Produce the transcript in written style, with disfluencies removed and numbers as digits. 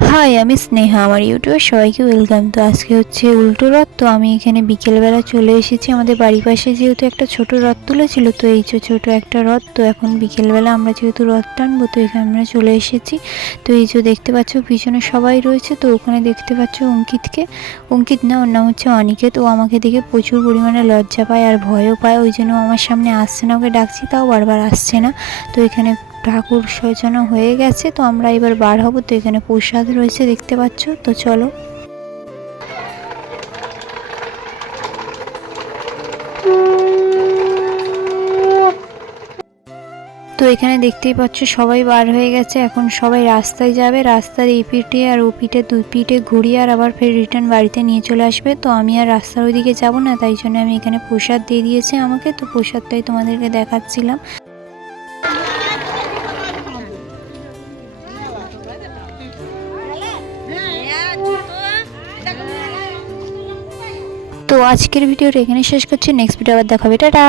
High, আমি স্নেহা। আমার ইউটিউবে সবাইকে ওয়েলকাম। তো আজকে হচ্ছে উল্টো রথ। তো আমি এখানে বিকেলবেলা চলে এসেছি। আমাদের বাড়ির পাশে যেহেতু একটা ছোট রথ তুলেছিল, তো এই যে ছোট একটা রথ, তো এখন বিকেলবেলা আমরা যেহেতু রথ টানবো, তো এখানে আমরা চলে এসেছি। তো এই যে দেখতে পাচ্ছ পিছনে সবাই রয়েছে। তো ওখানে দেখতে পাচ্ছ অঙ্কিতকে, অঙ্কিত না, ওর নাম হচ্ছে অনিকেত। ও আমাকে দেখে প্রচুর পরিমাণে লজ্জা পায় আর ভয়ও পায়, ওই জন্য আমার সামনে আসছে না। ওকে ডাকছি তাও বারবার আসছে না। তো এখানে ঠাকুর সাজানো হয়ে গেছে, তো আমরা এবার বার হব। তো এখানে প্রসাদ রয়েছে দেখতে পাচ্ছ, তো চলো। তো এখানে দেখতেই পাচ্ছ সবাই বার হয়ে গেছে, এখন সবাই রাস্তায় যাবে। রাস্তার এই পিঠে আর ও পিঠে দুই পিঠে ঘুরিয়ে আর আবার ফের রিটার্ন বাড়িতে নিয়ে চলে আসবে। তো আমি আর রাস্তার ওইদিকে যাবো না, তাই জন্য আমি এখানে প্রসাদ দিয়ে দিয়েছে আমাকে। তো প্রসাদটাই তোমাদেরকে দেখাচ্ছিলাম। তো আজকের ভিডিওটা এখানে শেষ করছি। নেক্সট ভিডিও আবার দেখাবে, টাটা।